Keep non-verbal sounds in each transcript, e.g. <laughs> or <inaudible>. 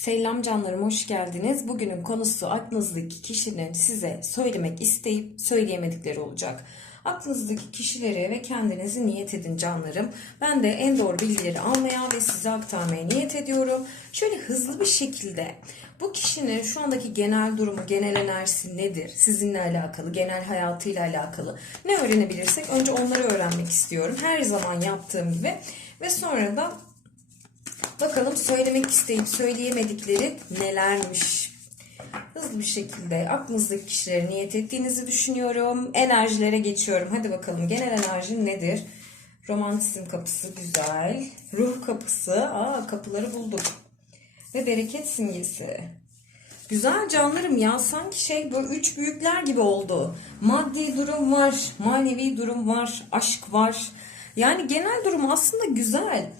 Selam canlarım hoş geldiniz. Bugünün konusu aklınızdaki kişinin size söylemek isteyip söyleyemedikleri olacak. Aklınızdaki kişilere ve kendinizi niyet edin canlarım. Ben de en doğru bilgileri almaya ve size aktarmaya niyet ediyorum. Şöyle hızlı bir şekilde bu kişinin şu andaki genel durumu, genel enerjisi nedir? Sizinle alakalı, genel hayatıyla alakalı ne öğrenebilirsek önce onları öğrenmek istiyorum. Her zaman yaptığım gibi ve sonra da Bakalım söylemek isteyip söyleyemedikleri nelermiş. Hızlı bir şekilde aklınızdaki kişilere niyet ettiğinizi düşünüyorum. Enerjilere geçiyorum. Hadi bakalım genel enerji nedir? Romantizm kapısı güzel. Ruh kapısı. Aa kapıları bulduk. Ve bereket simgesi. Güzel canlarım ya sanki şey böyle üç büyükler gibi oldu. Maddi durum var, manevi durum var, aşk var. Yani genel durum aslında güzel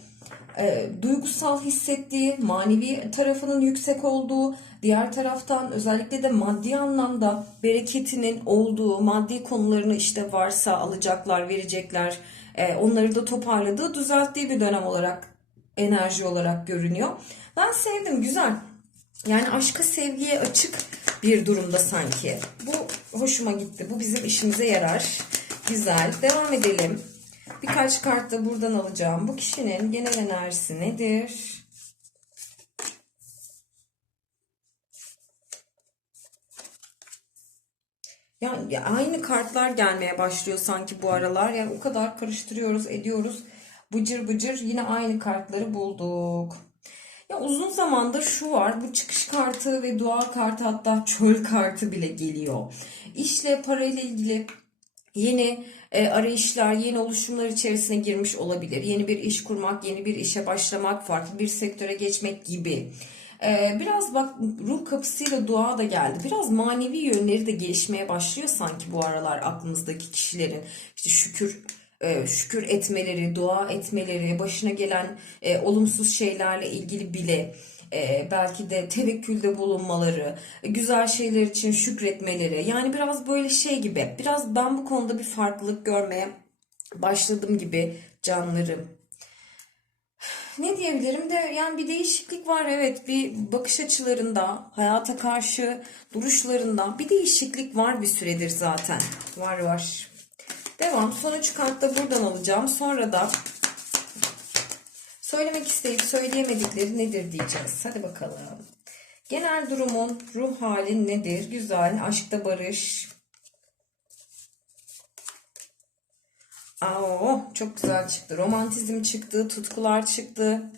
e, duygusal hissettiği, manevi tarafının yüksek olduğu, diğer taraftan özellikle de maddi anlamda bereketinin olduğu, maddi konularını işte varsa alacaklar, verecekler, e, onları da toparladığı, düzelttiği bir dönem olarak, enerji olarak görünüyor. Ben sevdim, güzel. Yani aşka, sevgiye açık bir durumda sanki. Bu hoşuma gitti. Bu bizim işimize yarar. Güzel. Devam edelim. Birkaç kart da buradan alacağım. Bu kişinin genel enerjisi nedir? Yani aynı kartlar gelmeye başlıyor sanki bu aralar. Yani o kadar karıştırıyoruz, ediyoruz. Bıcır bıcır yine aynı kartları bulduk. Ya uzun zamandır şu var. Bu çıkış kartı ve dua kartı hatta çöl kartı bile geliyor. İşle parayla ilgili yeni e, arayışlar, yeni oluşumlar içerisine girmiş olabilir. Yeni bir iş kurmak, yeni bir işe başlamak, farklı bir sektöre geçmek gibi. E, biraz bak ruh kapısıyla dua da geldi. Biraz manevi yönleri de gelişmeye başlıyor sanki bu aralar aklımızdaki kişilerin. İşte şükür e, şükür etmeleri, dua etmeleri, başına gelen e, olumsuz şeylerle ilgili bile e, belki de tevekkülde bulunmaları, güzel şeyler için şükretmeleri. Yani biraz böyle şey gibi. Biraz ben bu konuda bir farklılık görmeye başladım gibi canlarım. Ne diyebilirim de yani bir değişiklik var evet bir bakış açılarında hayata karşı duruşlarında bir değişiklik var bir süredir zaten var var. Devam son üç kart da buradan alacağım sonra da Söylemek isteyip söyleyemedikleri nedir diyeceğiz. Hadi bakalım. Genel durumun, ruh halin nedir? Güzel, aşkta barış. Aa, çok güzel çıktı. Romantizm çıktı, tutkular çıktı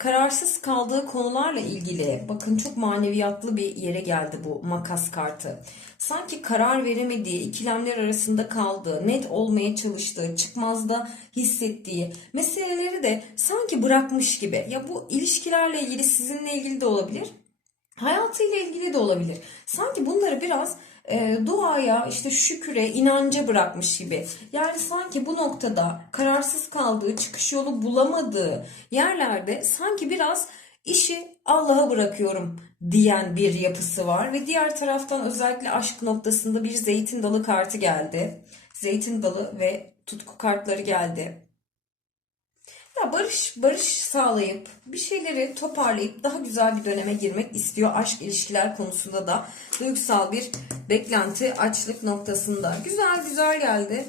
kararsız kaldığı konularla ilgili bakın çok maneviyatlı bir yere geldi bu makas kartı. Sanki karar veremediği, ikilemler arasında kaldığı, net olmaya çalıştığı, çıkmazda hissettiği meseleleri de sanki bırakmış gibi. Ya bu ilişkilerle ilgili sizinle ilgili de olabilir. Hayatıyla ilgili de olabilir. Sanki bunları biraz e, duaya, işte şüküre, inanca bırakmış gibi. Yani sanki bu noktada kararsız kaldığı, çıkış yolu bulamadığı yerlerde sanki biraz işi Allah'a bırakıyorum diyen bir yapısı var. Ve diğer taraftan özellikle aşk noktasında bir zeytin dalı kartı geldi. Zeytin dalı ve tutku kartları geldi. Ya barış barış sağlayıp bir şeyleri toparlayıp daha güzel bir döneme girmek istiyor aşk ilişkiler konusunda da duygusal bir beklenti açlık noktasında. Güzel güzel geldi.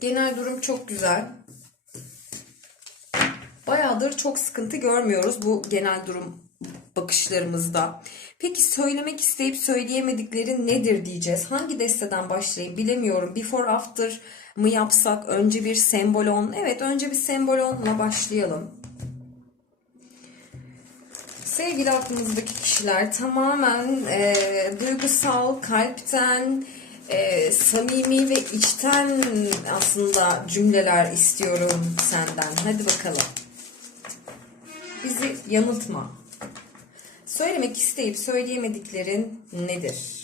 Genel durum çok güzel. Bayağıdır çok sıkıntı görmüyoruz bu genel durum bakışlarımızda. Peki söylemek isteyip söyleyemedikleri nedir diyeceğiz. Hangi desteden başlayayım bilemiyorum. Before after mı yapsak? Önce bir sembolon. Evet önce bir sembolonla başlayalım. Sevgili aklımızdaki kişiler tamamen e, duygusal, kalpten, e, samimi ve içten aslında cümleler istiyorum senden. Hadi bakalım. Bizi yanıltma. Söylemek isteyip söyleyemediklerin nedir?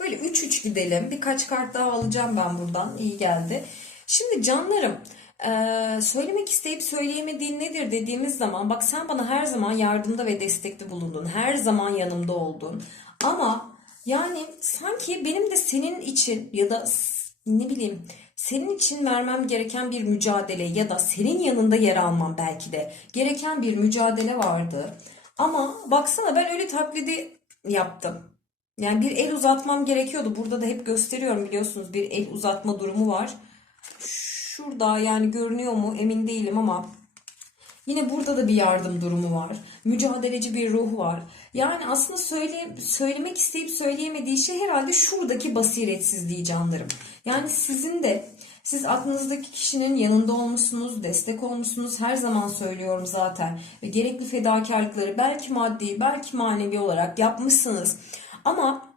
Böyle 3-3 gidelim. Birkaç kart daha alacağım ben buradan. İyi geldi. Şimdi canlarım ee, söylemek isteyip söyleyemediğin nedir dediğimiz zaman bak sen bana her zaman yardımda ve destekte bulundun. Her zaman yanımda oldun. Ama yani sanki benim de senin için ya da ne bileyim senin için vermem gereken bir mücadele ya da senin yanında yer almam belki de gereken bir mücadele vardı. Ama baksana ben ölü taklidi yaptım. Yani bir el uzatmam gerekiyordu. Burada da hep gösteriyorum biliyorsunuz bir el uzatma durumu var. Şurada yani görünüyor mu emin değilim ama Yine burada da bir yardım durumu var. Mücadeleci bir ruh var. Yani aslında söyle, söylemek isteyip söyleyemediği şey herhalde şuradaki basiretsizliği canlarım. Yani sizin de siz aklınızdaki kişinin yanında olmuşsunuz, destek olmuşsunuz. Her zaman söylüyorum zaten. Ve gerekli fedakarlıkları belki maddi, belki manevi olarak yapmışsınız. Ama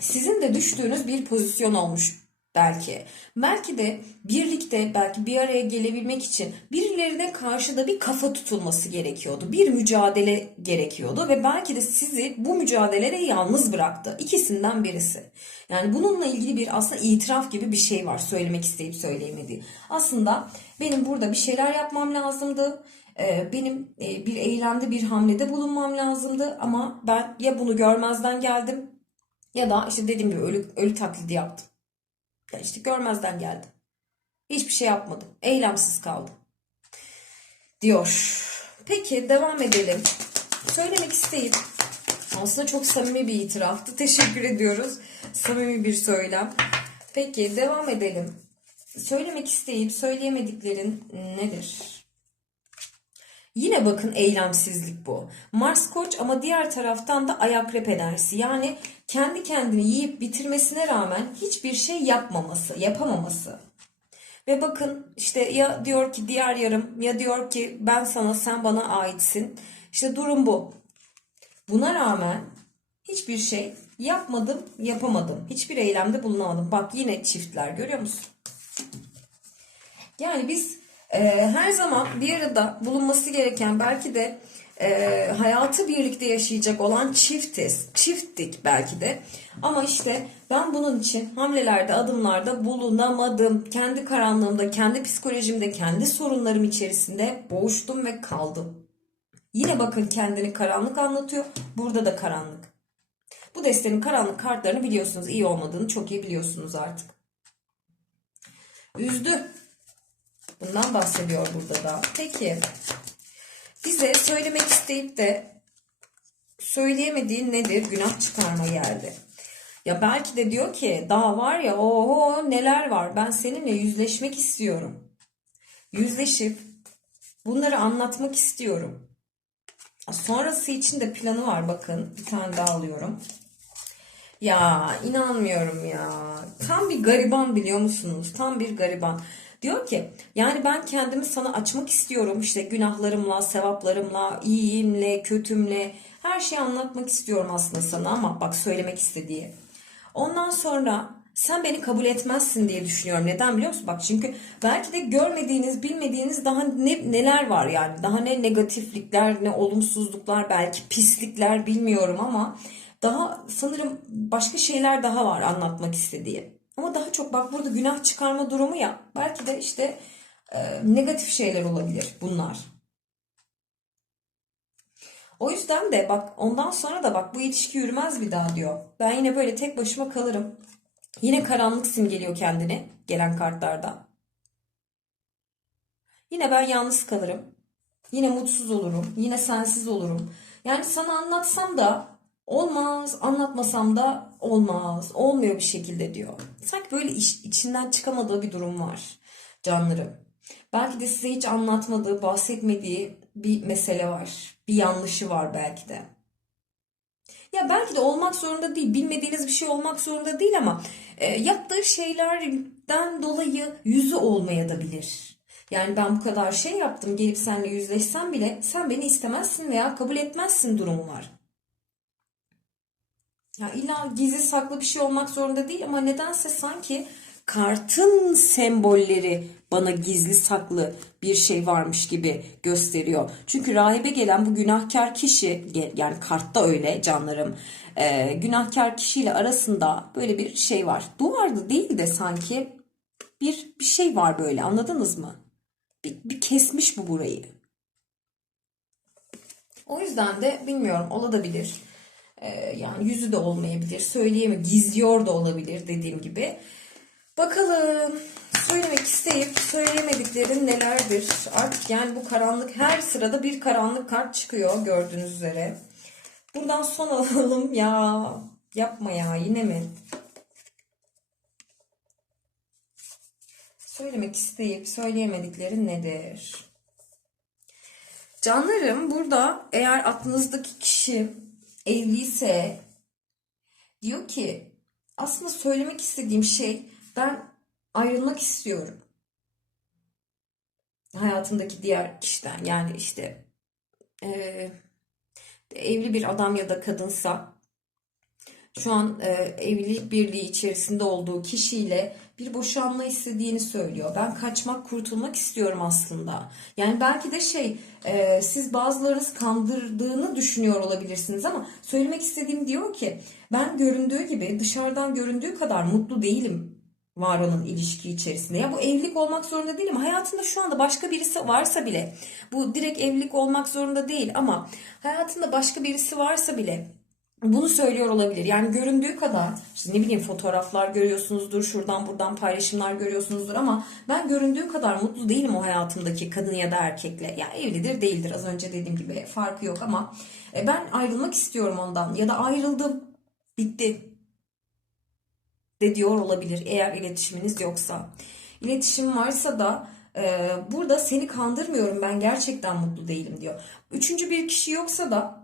sizin de düştüğünüz bir pozisyon olmuş belki. Belki de birlikte belki bir araya gelebilmek için birilerine karşı da bir kafa tutulması gerekiyordu. Bir mücadele gerekiyordu ve belki de sizi bu mücadelede yalnız bıraktı. İkisinden birisi. Yani bununla ilgili bir aslında itiraf gibi bir şey var söylemek isteyip söyleyemediği. Aslında benim burada bir şeyler yapmam lazımdı. Ee, Benim e, bir eylemde bir hamlede bulunmam lazımdı ama ben ya bunu görmezden geldim ya da işte dediğim gibi ölü, ölü taklidi yaptım. Ya işte görmezden geldim. Hiçbir şey yapmadım. Eylemsiz kaldım. Diyor. Peki devam edelim. Söylemek isteyip aslında çok samimi bir itiraftı. <laughs> Teşekkür ediyoruz. Samimi bir söylem. Peki devam edelim. Söylemek isteyip söyleyemediklerin nedir? Yine bakın eylemsizlik bu. Mars koç ama diğer taraftan da ayak enerjisi. Yani kendi kendini yiyip bitirmesine rağmen hiçbir şey yapmaması, yapamaması. Ve bakın işte ya diyor ki diğer yarım ya diyor ki ben sana sen bana aitsin. İşte durum bu. Buna rağmen hiçbir şey yapmadım, yapamadım. Hiçbir eylemde bulunamadım. Bak yine çiftler görüyor musun? Yani biz her zaman bir arada bulunması gereken belki de e, hayatı birlikte yaşayacak olan çiftiz. Çifttik belki de. Ama işte ben bunun için hamlelerde, adımlarda bulunamadım. Kendi karanlığımda, kendi psikolojimde, kendi sorunlarım içerisinde boğuştum ve kaldım. Yine bakın kendini karanlık anlatıyor. Burada da karanlık. Bu destenin karanlık kartlarını biliyorsunuz. iyi olmadığını çok iyi biliyorsunuz artık. Üzdü. Bundan bahsediyor burada da. Peki bize söylemek isteyip de söyleyemediğin nedir? Günah çıkarma geldi. Ya belki de diyor ki daha var ya oho neler var ben seninle yüzleşmek istiyorum. Yüzleşip bunları anlatmak istiyorum. Sonrası için de planı var bakın bir tane daha alıyorum. Ya inanmıyorum ya. Tam bir gariban biliyor musunuz? Tam bir gariban. Diyor ki yani ben kendimi sana açmak istiyorum işte günahlarımla, sevaplarımla, iyiyimle, kötümle her şeyi anlatmak istiyorum aslında sana ama bak söylemek istediği. Ondan sonra sen beni kabul etmezsin diye düşünüyorum. Neden biliyor musun? Bak çünkü belki de görmediğiniz, bilmediğiniz daha ne, neler var yani. Daha ne negatiflikler, ne olumsuzluklar, belki pislikler bilmiyorum ama daha sanırım başka şeyler daha var anlatmak istediği. Ama daha çok bak burada günah çıkarma durumu ya. Belki de işte e, negatif şeyler olabilir bunlar. O yüzden de bak ondan sonra da bak bu ilişki yürümez bir daha diyor. Ben yine böyle tek başıma kalırım. Yine karanlık simgeliyor kendini gelen kartlarda. Yine ben yalnız kalırım. Yine mutsuz olurum. Yine sensiz olurum. Yani sana anlatsam da olmaz, anlatmasam da olmaz. Olmuyor bir şekilde diyor. Sanki böyle iş, içinden çıkamadığı bir durum var canlarım. Belki de size hiç anlatmadığı, bahsetmediği bir mesele var. Bir yanlışı var belki de. Ya belki de olmak zorunda değil, bilmediğiniz bir şey olmak zorunda değil ama e, yaptığı şeylerden dolayı yüzü olmaya da bilir. Yani ben bu kadar şey yaptım, gelip seninle yüzleşsem bile sen beni istemezsin veya kabul etmezsin durumu var. Ya illa gizli saklı bir şey olmak zorunda değil ama nedense sanki kartın sembolleri bana gizli saklı bir şey varmış gibi gösteriyor. Çünkü rahibe gelen bu günahkar kişi yani kartta öyle canlarım e, günahkar kişiyle arasında böyle bir şey var. Duvarda değil de sanki bir bir şey var böyle anladınız mı? Bir, bir kesmiş bu burayı. O yüzden de bilmiyorum olabilir. Ee, yani yüzü de olmayabilir, söyleyemiyor, gizliyor da olabilir dediğim gibi. Bakalım söylemek söyleyemediklerin nelerdir? Artık yani bu karanlık her sırada bir karanlık kart çıkıyor gördüğünüz üzere. Buradan son <laughs> alalım ya. Yapma ya yine mi? Söylemek isteyip söyleyemediklerin nedir? Canlarım burada eğer aklınızdaki kişi evliyse diyor ki aslında söylemek istediğim şey ben ayrılmak istiyorum. Hayatımdaki diğer kişiden yani işte eee, evli bir adam ya da kadınsa şu an e, evlilik birliği içerisinde olduğu kişiyle bir boşanma istediğini söylüyor. Ben kaçmak, kurtulmak istiyorum aslında. Yani belki de şey, e, siz bazılarınız kandırdığını düşünüyor olabilirsiniz ama söylemek istediğim diyor ki ben göründüğü gibi dışarıdan göründüğü kadar mutlu değilim var olan ilişki içerisinde. Ya bu evlilik olmak zorunda değil ama hayatında şu anda başka birisi varsa bile bu direkt evlilik olmak zorunda değil ama hayatında başka birisi varsa bile bunu söylüyor olabilir. Yani göründüğü kadar işte ne bileyim fotoğraflar görüyorsunuzdur, şuradan buradan paylaşımlar görüyorsunuzdur ama ben göründüğü kadar mutlu değilim o hayatımdaki kadın ya da erkekle. Ya evlidir değildir az önce dediğim gibi farkı yok ama e, ben ayrılmak istiyorum ondan ya da ayrıldım bitti de diyor olabilir eğer iletişiminiz yoksa. İletişim varsa da e, burada seni kandırmıyorum ben gerçekten mutlu değilim diyor. Üçüncü bir kişi yoksa da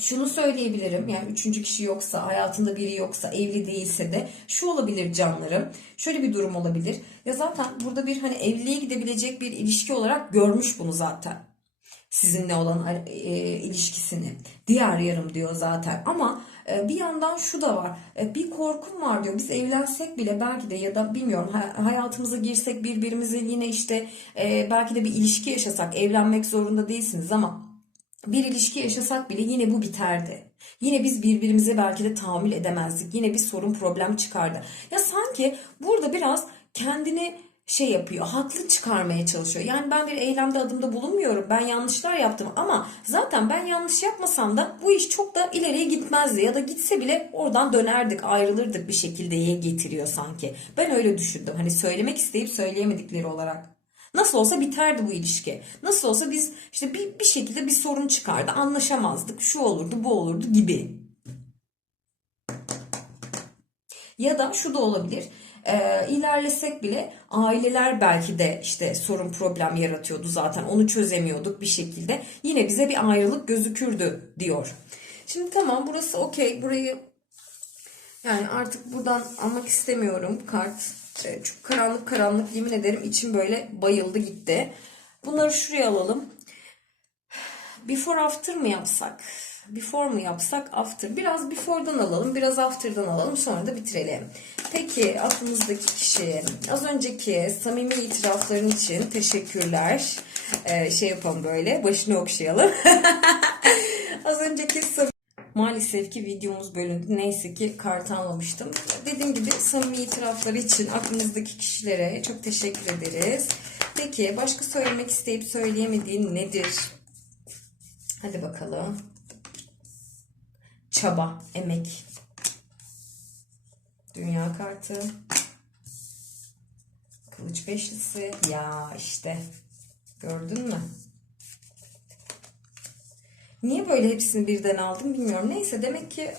şunu söyleyebilirim yani üçüncü kişi yoksa hayatında biri yoksa evli değilse de şu olabilir canlarım şöyle bir durum olabilir. Ya zaten burada bir hani evliliğe gidebilecek bir ilişki olarak görmüş bunu zaten. Sizinle olan e, ilişkisini. Diğer yarım diyor zaten. Ama e, bir yandan şu da var. E, bir korkum var diyor. Biz evlensek bile belki de ya da bilmiyorum hay- hayatımıza girsek birbirimize yine işte e, belki de bir ilişki yaşasak evlenmek zorunda değilsiniz ama bir ilişki yaşasak bile yine bu biterdi. Yine biz birbirimize belki de tahammül edemezdik. Yine bir sorun problem çıkardı. Ya sanki burada biraz kendini şey yapıyor, haklı çıkarmaya çalışıyor. Yani ben bir eylemde adımda bulunmuyorum. Ben yanlışlar yaptım ama zaten ben yanlış yapmasam da bu iş çok da ileriye gitmezdi. Ya da gitse bile oradan dönerdik, ayrılırdık bir şekilde getiriyor sanki. Ben öyle düşündüm. Hani söylemek isteyip söyleyemedikleri olarak. Nasıl olsa biterdi bu ilişki. Nasıl olsa biz işte bir, bir şekilde bir sorun çıkardı. Anlaşamazdık. Şu olurdu, bu olurdu gibi. Ya da şu da olabilir. Ee, ilerlesek bile aileler belki de işte sorun problem yaratıyordu zaten. Onu çözemiyorduk bir şekilde. Yine bize bir ayrılık gözükürdü diyor. Şimdi tamam burası okey. Burayı yani artık buradan almak istemiyorum kart. Ee, Çok karanlık karanlık yemin ederim içim böyle bayıldı gitti. Bunları şuraya alalım. Before after mı yapsak? Before mu yapsak after? Biraz before'dan alalım, biraz after'dan alalım sonra da bitirelim. Peki aklımızdaki kişi az önceki samimi itirafların için teşekkürler. Ee, şey yapalım böyle başını okşayalım. <laughs> az önceki samimi Maalesef ki videomuz bölündü. Neyse ki kart almamıştım. Dediğim gibi samimi itirafları için aklınızdaki kişilere çok teşekkür ederiz. Peki başka söylemek isteyip söyleyemediğin nedir? Hadi bakalım. Çaba, emek. Dünya kartı. Kılıç beşlisi. Ya işte. Gördün mü? Niye böyle hepsini birden aldım bilmiyorum. Neyse demek ki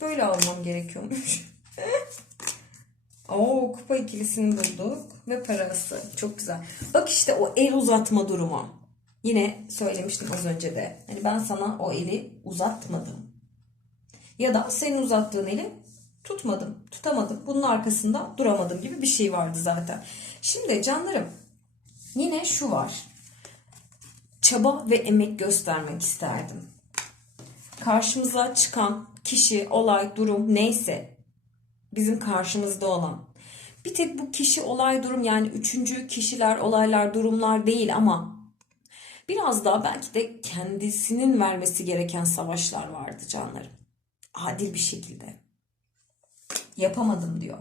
böyle almam gerekiyormuş. <laughs> Oo kupa ikilisini bulduk ve parası. Çok güzel. Bak işte o el uzatma durumu. Yine söylemiştim az önce de. Hani ben sana o eli uzatmadım. Ya da senin uzattığın eli tutmadım, tutamadım. Bunun arkasında duramadım gibi bir şey vardı zaten. Şimdi canlarım yine şu var çaba ve emek göstermek isterdim. Karşımıza çıkan kişi, olay, durum neyse bizim karşımızda olan. Bir tek bu kişi, olay, durum yani üçüncü kişiler, olaylar, durumlar değil ama biraz daha belki de kendisinin vermesi gereken savaşlar vardı canlarım. Adil bir şekilde. Yapamadım diyor.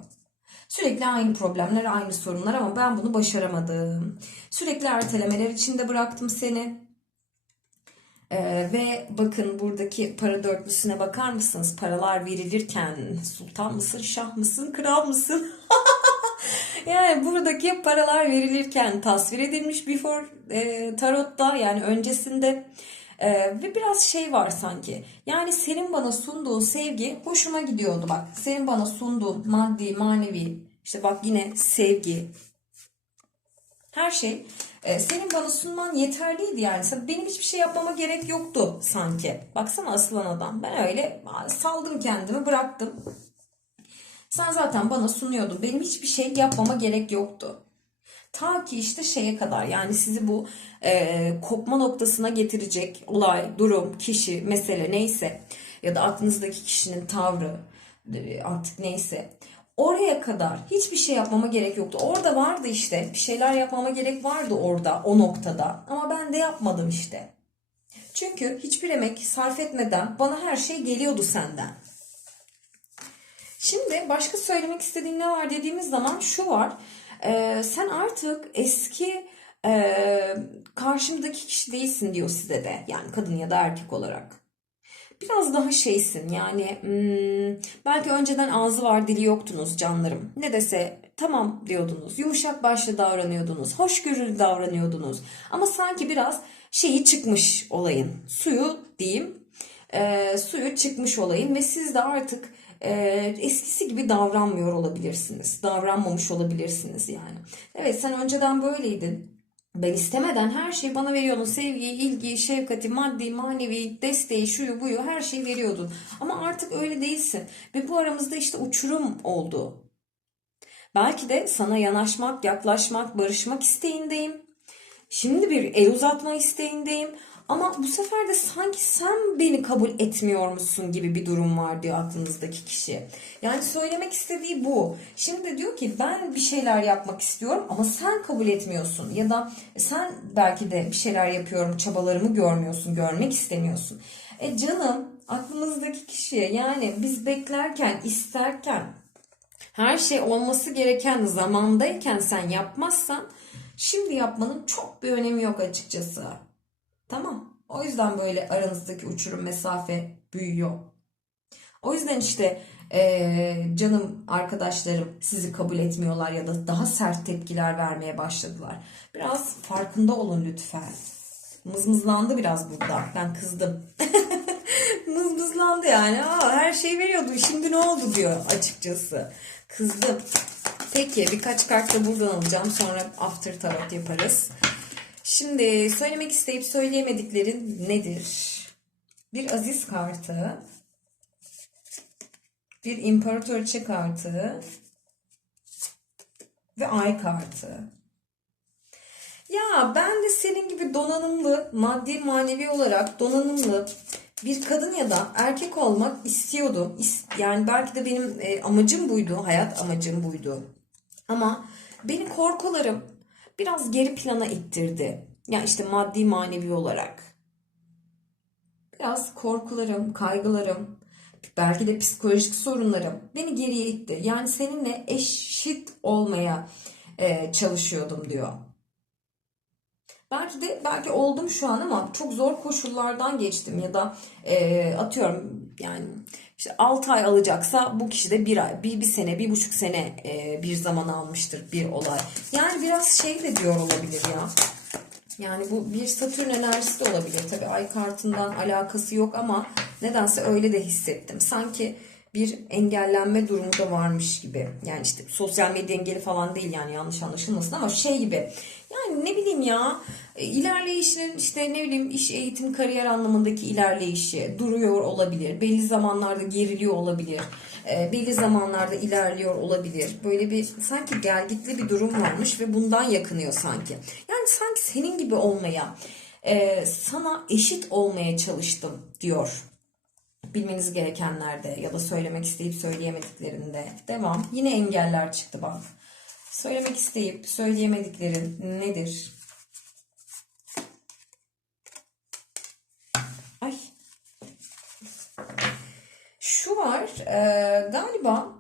Sürekli aynı problemler, aynı sorunlar ama ben bunu başaramadım. Sürekli ertelemeler içinde bıraktım seni. Ee, ve bakın buradaki para dörtlüsüne bakar mısınız? Paralar verilirken sultan mısın, şah mısın, kral mısın? <laughs> Yani buradaki paralar verilirken tasvir edilmiş before e, tarotta yani öncesinde e, ve biraz şey var sanki. Yani senin bana sunduğun sevgi hoşuma gidiyordu bak. Senin bana sunduğun maddi, manevi işte bak yine sevgi her şey e, senin bana sunman yeterliydi yani. Benim hiçbir şey yapmama gerek yoktu sanki. Baksana asılan adam. Ben öyle saldım kendimi bıraktım. Sen zaten bana sunuyordun. Benim hiçbir şey yapmama gerek yoktu. Ta ki işte şeye kadar yani sizi bu e, kopma noktasına getirecek olay, durum, kişi, mesele neyse ya da aklınızdaki kişinin tavrı e, artık neyse oraya kadar hiçbir şey yapmama gerek yoktu. Orada vardı işte bir şeyler yapmama gerek vardı orada o noktada ama ben de yapmadım işte. Çünkü hiçbir emek sarf etmeden bana her şey geliyordu senden. Şimdi başka söylemek istediğin ne var dediğimiz zaman şu var. Ee, sen artık eski e, karşımdaki kişi değilsin diyor size de. Yani kadın ya da erkek olarak. Biraz daha şeysin yani hmm, belki önceden ağzı var dili yoktunuz canlarım. Ne dese tamam diyordunuz. Yumuşak başlı davranıyordunuz. Hoşgörülü davranıyordunuz. Ama sanki biraz şeyi çıkmış olayın. Suyu diyeyim. e, suyu çıkmış olayın ve siz de artık e, eskisi gibi davranmıyor olabilirsiniz. Davranmamış olabilirsiniz yani. Evet sen önceden böyleydin. Ben istemeden her şeyi bana veriyordun. Sevgiyi, ilgiyi, şefkati, maddi, manevi, desteği, şuyu buyu her şeyi veriyordun. Ama artık öyle değilsin. Ve bu aramızda işte uçurum oldu. Belki de sana yanaşmak, yaklaşmak, barışmak isteğindeyim. Şimdi bir el uzatma isteğindeyim. Ama bu sefer de sanki sen beni kabul etmiyormuşsun gibi bir durum var diyor aklınızdaki kişi. Yani söylemek istediği bu. Şimdi de diyor ki ben bir şeyler yapmak istiyorum ama sen kabul etmiyorsun. Ya da sen belki de bir şeyler yapıyorum çabalarımı görmüyorsun, görmek istemiyorsun. E canım aklımızdaki kişiye yani biz beklerken, isterken her şey olması gereken zamandayken sen yapmazsan şimdi yapmanın çok bir önemi yok açıkçası. Tamam. O yüzden böyle aranızdaki uçurum mesafe büyüyor. O yüzden işte eee, canım arkadaşlarım sizi kabul etmiyorlar ya da daha sert tepkiler vermeye başladılar. Biraz farkında olun lütfen. Mızmızlandı biraz burada. Ben kızdım. <laughs> Mızmızlandı yani. Aa, her şey veriyordu. Şimdi ne oldu diyor açıkçası. Kızdım. Peki birkaç kart da buradan alacağım. Sonra after tarot yaparız. Şimdi söylemek isteyip söyleyemediklerin nedir? Bir aziz kartı. Bir imparatoriçe kartı. Ve ay kartı. Ya ben de senin gibi donanımlı, maddi manevi olarak donanımlı bir kadın ya da erkek olmak istiyordum. İs- Yani belki de benim e, amacım buydu, hayat amacım buydu. Ama beni korkularım biraz geri plana ittirdi. Yani işte maddi manevi olarak. Biraz korkularım, kaygılarım, belki de psikolojik sorunlarım beni geriye itti. Yani seninle eşit olmaya e, çalışıyordum diyor. Belki de belki oldum şu an ama çok zor koşullardan geçtim ya da e, atıyorum yani işte 6 ay alacaksa bu kişi de bir ay, bir, bir sene, bir buçuk sene e, bir zaman almıştır bir olay. Yani biraz şey de diyor olabilir ya. Yani bu bir Satürn enerjisi de olabilir. Tabii ay kartından alakası yok ama nedense öyle de hissettim. Sanki bir engellenme durumu da varmış gibi. Yani işte sosyal medya engeli falan değil yani yanlış anlaşılmasın ama şey gibi. Yani ne bileyim ya e, ilerleyişinin işte ne bileyim iş eğitim kariyer anlamındaki ilerleyişi duruyor olabilir. Belli zamanlarda geriliyor olabilir. E, belli zamanlarda ilerliyor olabilir. Böyle bir sanki gelgitli bir durum varmış ve bundan yakınıyor sanki. Yani sanki senin gibi olmaya, e, sana eşit olmaya çalıştım diyor bilmeniz gerekenlerde ya da söylemek isteyip söyleyemediklerinde. Devam. Yine engeller çıktı bak. Söylemek isteyip söyleyemediklerin nedir? Ay. Şu var. e, galiba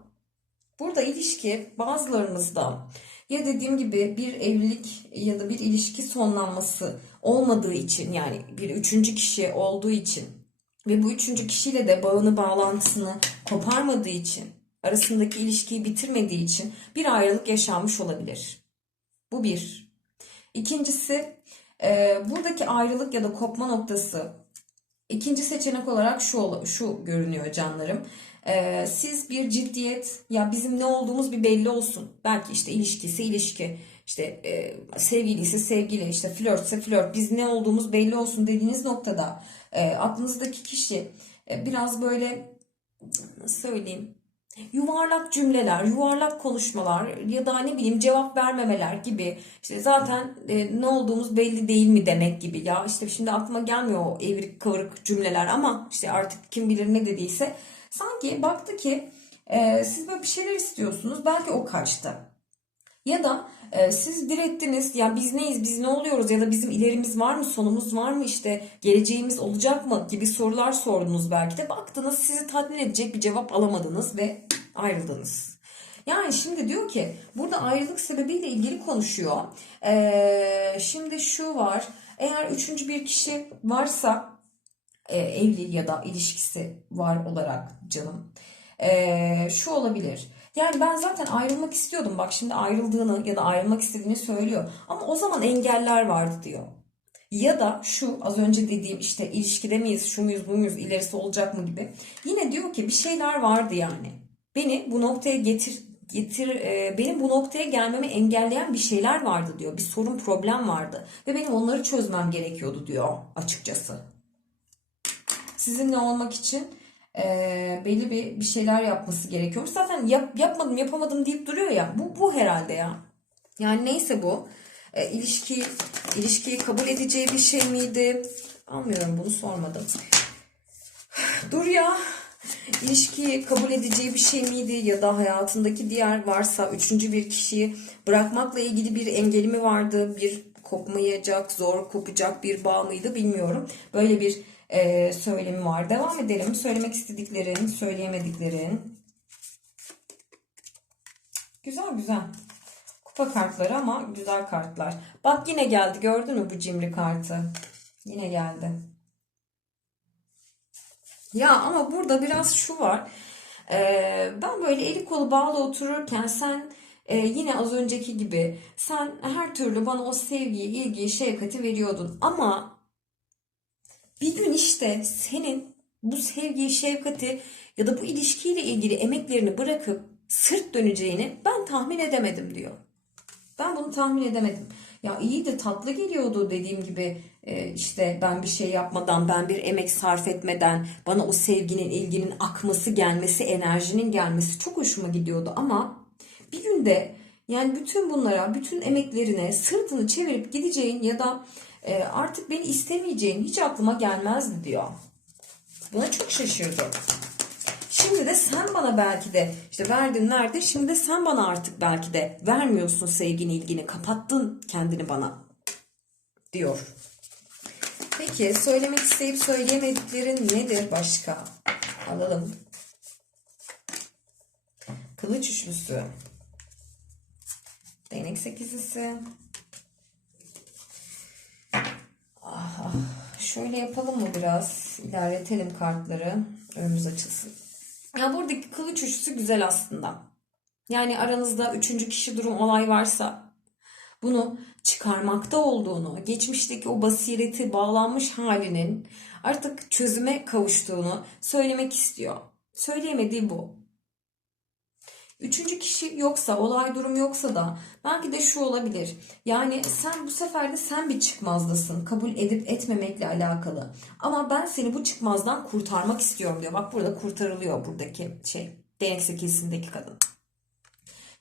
burada ilişki bazılarınızda ya dediğim gibi bir evlilik ya da bir ilişki sonlanması olmadığı için yani bir üçüncü kişi olduğu için ve bu üçüncü kişiyle de bağını bağlantısını koparmadığı için arasındaki ilişkiyi bitirmediği için bir ayrılık yaşanmış olabilir. Bu bir. İkincisi e, buradaki ayrılık ya da kopma noktası ikinci seçenek olarak şu şu görünüyor canlarım. E, siz bir ciddiyet ya bizim ne olduğumuz bir belli olsun. Belki işte ilişkisi ilişki işte e, sevgili ise sevgili işte flörtse flört biz ne olduğumuz belli olsun dediğiniz noktada e, aklınızdaki kişi e, biraz böyle söyleyeyim yuvarlak cümleler, yuvarlak konuşmalar ya da ne bileyim cevap vermemeler gibi. İşte zaten e, ne olduğumuz belli değil mi demek gibi. Ya işte şimdi aklıma gelmiyor o evrik kıvırık cümleler ama işte artık kim bilir ne dediyse. Sanki baktı ki e, siz böyle bir şeyler istiyorsunuz. Belki o kaçtı. Ya da e, siz direttiniz ya biz neyiz biz ne oluyoruz ya da bizim ilerimiz var mı sonumuz var mı işte geleceğimiz olacak mı gibi sorular sordunuz belki de baktınız sizi tatmin edecek bir cevap alamadınız ve ayrıldınız. Yani şimdi diyor ki burada ayrılık sebebiyle ilgili konuşuyor. E, şimdi şu var eğer üçüncü bir kişi varsa e, evli ya da ilişkisi var olarak canım e, şu olabilir. Yani ben zaten ayrılmak istiyordum. Bak şimdi ayrıldığını ya da ayrılmak istediğini söylüyor. Ama o zaman engeller vardı diyor. Ya da şu az önce dediğim işte ilişkide miyiz, şu muyuz, bu muyuz, ilerisi olacak mı gibi. Yine diyor ki bir şeyler vardı yani. Beni bu noktaya getir getir e, benim bu noktaya gelmemi engelleyen bir şeyler vardı diyor. Bir sorun, problem vardı ve benim onları çözmem gerekiyordu diyor açıkçası. Sizinle olmak için e, belli bir bir şeyler yapması gerekiyormuş. Zaten yap, yapmadım, yapamadım deyip duruyor ya. Bu bu herhalde ya. Yani neyse bu. E, ilişki ilişkiyi kabul edeceği bir şey miydi? Anlıyorum bunu sormadım. <sighs> Dur ya. İlişkiyi kabul edeceği bir şey miydi ya da hayatındaki diğer varsa üçüncü bir kişiyi bırakmakla ilgili bir engeli mi vardı? Bir kopmayacak, zor kopacak bir bağ mıydı bilmiyorum. Böyle bir e, söylemi var. Devam edelim. Söylemek istediklerin, söyleyemediklerin. Güzel güzel. Kupa kartları ama güzel kartlar. Bak yine geldi. Gördün mü bu cimri kartı? Yine geldi. Ya ama burada biraz şu var. Ee, ben böyle eli kolu bağlı otururken sen e, yine az önceki gibi sen her türlü bana o sevgiyi, ilgiyi, şefkati veriyordun. Ama bir gün işte senin bu sevgiyi, şefkati ya da bu ilişkiyle ilgili emeklerini bırakıp sırt döneceğini ben tahmin edemedim diyor. Ben bunu tahmin edemedim. Ya iyi de tatlı geliyordu dediğim gibi e, işte ben bir şey yapmadan, ben bir emek sarf etmeden bana o sevginin, ilginin akması, gelmesi, enerjinin gelmesi çok hoşuma gidiyordu. Ama bir günde yani bütün bunlara, bütün emeklerine sırtını çevirip gideceğin ya da e, artık beni istemeyeceğin hiç aklıma gelmezdi diyor. Buna çok şaşırdım. Şimdi de sen bana belki de işte verdin nerede? Şimdi de sen bana artık belki de vermiyorsun sevgini ilgini kapattın kendini bana diyor. Peki söylemek isteyip söyleyemediklerin nedir başka? Alalım. Kılıç üçlüsü. Değnek sekizlisi. Şöyle yapalım mı biraz? İlerletelim kartları. Önümüz açılsın. Ya buradaki kılıç üçlüsü güzel aslında. Yani aranızda üçüncü kişi durum olay varsa bunu çıkarmakta olduğunu, geçmişteki o basireti bağlanmış halinin artık çözüme kavuştuğunu söylemek istiyor. Söyleyemediği bu. Üçüncü kişi yoksa, olay durum yoksa da belki de şu olabilir. Yani sen bu sefer de sen bir çıkmazdasın. Kabul edip etmemekle alakalı. Ama ben seni bu çıkmazdan kurtarmak istiyorum diyor. Bak burada kurtarılıyor buradaki şey. Değnek sekizindeki kadın.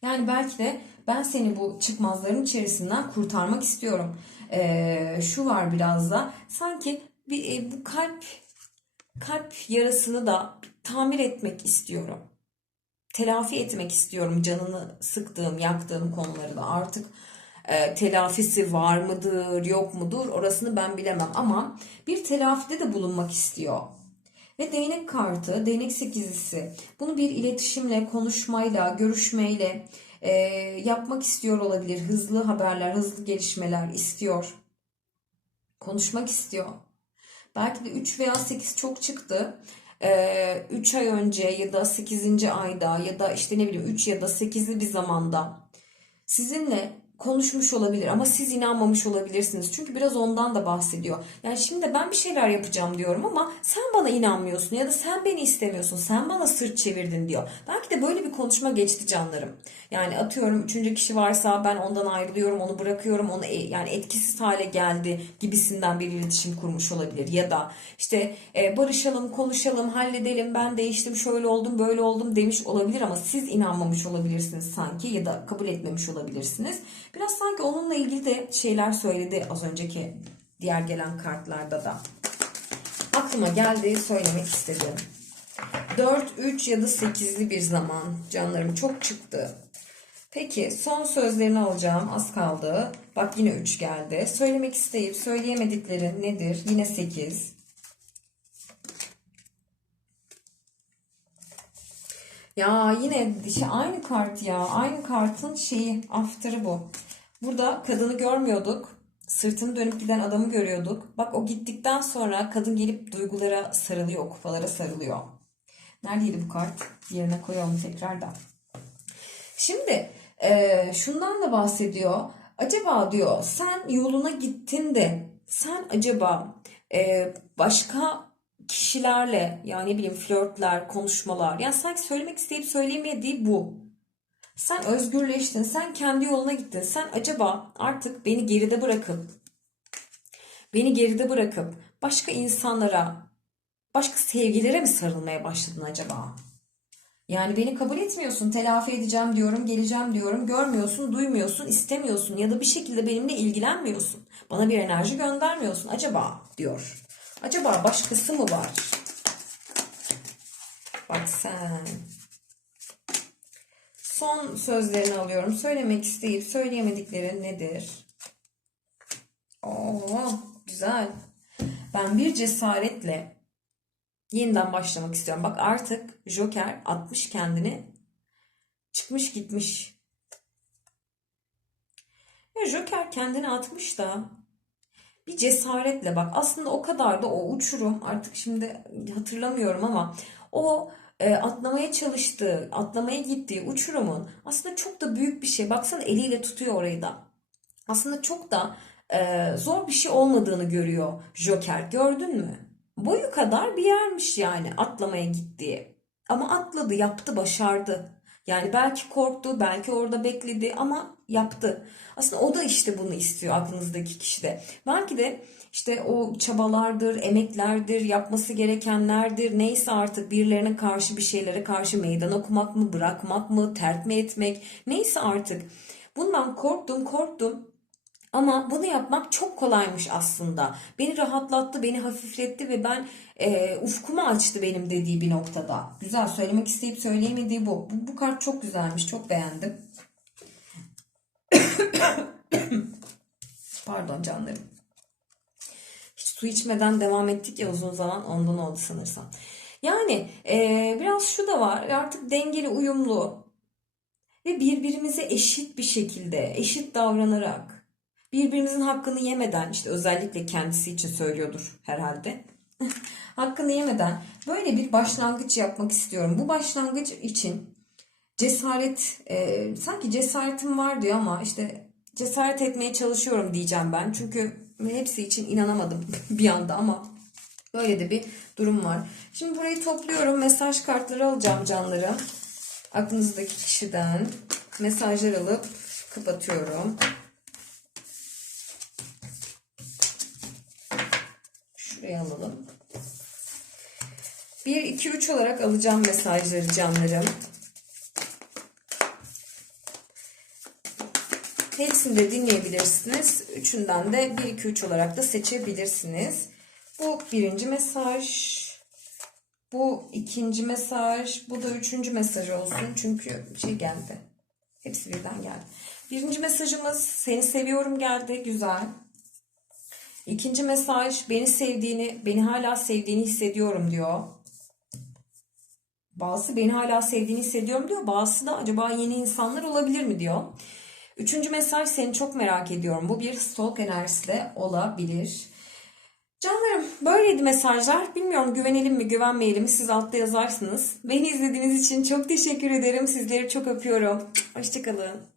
Yani belki de ben seni bu çıkmazların içerisinden kurtarmak istiyorum. Ee, şu var biraz da sanki bir, e, bu kalp kalp yarasını da tamir etmek istiyorum telafi etmek istiyorum canını sıktığım, yaktığım konuları da artık e, telafisi var mıdır, yok mudur orasını ben bilemem ama bir telafide de bulunmak istiyor. Ve değnek kartı, değnek sekizlisi bunu bir iletişimle, konuşmayla, görüşmeyle e, yapmak istiyor olabilir. Hızlı haberler, hızlı gelişmeler istiyor. Konuşmak istiyor. Belki de 3 veya 8 çok çıktı. 3 ay önce ya da 8. ayda ya da işte ne bileyim 3 ya da 8'li bir zamanda sizinle konuşmuş olabilir ama siz inanmamış olabilirsiniz. Çünkü biraz ondan da bahsediyor. Yani şimdi ben bir şeyler yapacağım diyorum ama sen bana inanmıyorsun ya da sen beni istemiyorsun. Sen bana sırt çevirdin diyor. Belki de böyle bir konuşma geçti canlarım. Yani atıyorum üçüncü kişi varsa ben ondan ayrılıyorum, onu bırakıyorum, onu e- yani etkisiz hale geldi gibisinden bir iletişim kurmuş olabilir. Ya da işte e, barışalım, konuşalım, halledelim, ben değiştim, şöyle oldum, böyle oldum demiş olabilir ama siz inanmamış olabilirsiniz sanki ya da kabul etmemiş olabilirsiniz. Biraz sanki onunla ilgili de şeyler söyledi az önceki diğer gelen kartlarda da. Aklıma geldi söylemek istedim. 4, 3 ya da 8'li bir zaman canlarım çok çıktı. Peki son sözlerini alacağım az kaldı. Bak yine 3 geldi. Söylemek isteyip söyleyemedikleri nedir? Yine 8. Ya yine şey, aynı kart ya. Aynı kartın şeyi after'ı bu. Burada kadını görmüyorduk. Sırtını dönüp giden adamı görüyorduk. Bak o gittikten sonra kadın gelip duygulara sarılıyor, kupalara sarılıyor. Neredeydi bu kart? Yerine koyalım tekrardan. Şimdi e, şundan da bahsediyor. Acaba diyor sen yoluna gittin de sen acaba e, başka kişilerle yani ne bileyim flörtler, konuşmalar yani sanki söylemek isteyip söyleyemediği bu. Sen özgürleştin, sen kendi yoluna gittin. Sen acaba artık beni geride bırakıp beni geride bırakıp başka insanlara, başka sevgilere mi sarılmaya başladın acaba? Yani beni kabul etmiyorsun, telafi edeceğim diyorum, geleceğim diyorum, görmüyorsun, duymuyorsun, istemiyorsun ya da bir şekilde benimle ilgilenmiyorsun. Bana bir enerji göndermiyorsun acaba diyor. Acaba başkası mı var? Bak sen. Son sözlerini alıyorum. Söylemek isteyip söyleyemedikleri nedir? Oo, güzel. Ben bir cesaretle yeniden başlamak istiyorum. Bak artık Joker atmış kendini. Çıkmış gitmiş. Ya Joker kendini atmış da bir cesaretle bak aslında o kadar da o uçurum artık şimdi hatırlamıyorum ama o e, atlamaya çalıştığı, atlamaya gittiği uçurumun aslında çok da büyük bir şey. Baksana eliyle tutuyor orayı da. Aslında çok da e, zor bir şey olmadığını görüyor Joker. Gördün mü? Boyu kadar bir yermiş yani atlamaya gittiği. Ama atladı, yaptı, başardı. Yani belki korktu, belki orada bekledi ama yaptı. Aslında o da işte bunu istiyor aklınızdaki kişi de. Belki de işte o çabalardır, emeklerdir, yapması gerekenlerdir. Neyse artık birilerine karşı bir şeylere karşı meydan okumak mı, bırakmak mı, terk mi etmek. Neyse artık. Bundan korktum, korktum. Ama bunu yapmak çok kolaymış aslında. Beni rahatlattı, beni hafifletti ve ben e, ufkumu açtı benim dediği bir noktada. Güzel söylemek isteyip söyleyemediği bu. Bu, bu kart çok güzelmiş, çok beğendim. <coughs> Pardon canlarım. Hiç su içmeden devam ettik ya uzun zaman ondan oldu sanırsam. Yani e, biraz şu da var artık dengeli, uyumlu ve birbirimize eşit bir şekilde, eşit davranarak birbirimizin hakkını yemeden işte özellikle kendisi için söylüyordur herhalde. <laughs> hakkını yemeden böyle bir başlangıç yapmak istiyorum. Bu başlangıç için cesaret e, sanki cesaretim var diyor ama işte cesaret etmeye çalışıyorum diyeceğim ben. Çünkü hepsi için inanamadım <laughs> bir anda ama böyle de bir durum var. Şimdi burayı topluyorum. Mesaj kartları alacağım canlarım. Aklınızdaki kişiden mesajlar alıp kapatıyorum. Şuraya alalım. 1, 2, 3 olarak alacağım mesajları canlarım. Hepsini de dinleyebilirsiniz. Üçünden de 1, 2, 3 olarak da seçebilirsiniz. Bu birinci mesaj. Bu ikinci mesaj. Bu da üçüncü mesaj olsun. Çünkü şey geldi. Hepsi birden geldi. Birinci mesajımız seni seviyorum geldi. Güzel. İkinci mesaj beni sevdiğini, beni hala sevdiğini hissediyorum diyor. Bazısı beni hala sevdiğini hissediyorum diyor. Bazısı da acaba yeni insanlar olabilir mi diyor. Üçüncü mesaj seni çok merak ediyorum. Bu bir stalk enerjisi de olabilir. Canlarım böyleydi mesajlar. Bilmiyorum güvenelim mi güvenmeyelim mi siz altta yazarsınız. Beni izlediğiniz için çok teşekkür ederim. Sizleri çok öpüyorum. Hoşçakalın.